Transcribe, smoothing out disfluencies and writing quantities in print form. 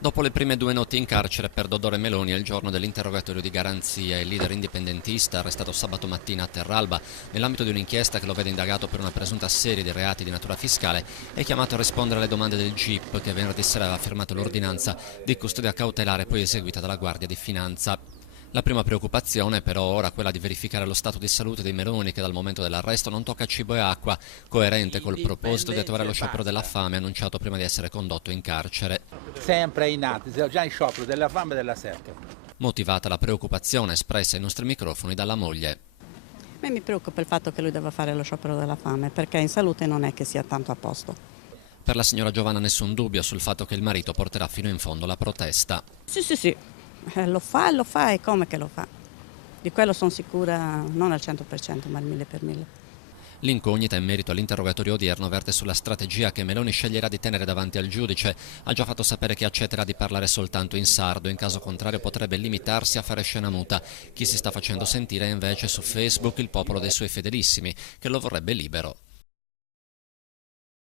Dopo le prime 2 notti in carcere per Dodò e Meloni è il giorno dell'interrogatorio di garanzia. Il leader indipendentista, arrestato sabato mattina a Terralba, nell'ambito di un'inchiesta che lo vede indagato per una presunta serie di reati di natura fiscale, è chiamato a rispondere alle domande del GIP, che venerdì sera aveva firmato l'ordinanza di custodia cautelare poi eseguita dalla Guardia di Finanza. La prima preoccupazione è però ora quella di verificare lo stato di salute dei Meloni, che dal momento dell'arresto non tocca cibo e acqua, coerente col proposito di attuare lo sciopero della fame annunciato prima di essere condotto in carcere. Sempre in atto, già in sciopero della fame e della sete. Motivata la preoccupazione espressa ai nostri microfoni dalla moglie. A me mi preoccupa il fatto che lui debba fare lo sciopero della fame, perché in salute non è che sia tanto a posto. Per la signora Giovanna nessun dubbio sul fatto che il marito porterà fino in fondo la protesta. Sì. Lo fa e come che lo fa. Di quello sono sicura non al 100% ma al 1000%. L'incognita in merito all'interrogatorio odierno verte sulla strategia che Meloni sceglierà di tenere davanti al giudice. Ha già fatto sapere che accetterà di parlare soltanto in sardo, in caso contrario potrebbe limitarsi a fare scena muta. Chi si sta facendo sentire è invece su Facebook il popolo dei suoi fedelissimi, che lo vorrebbe libero.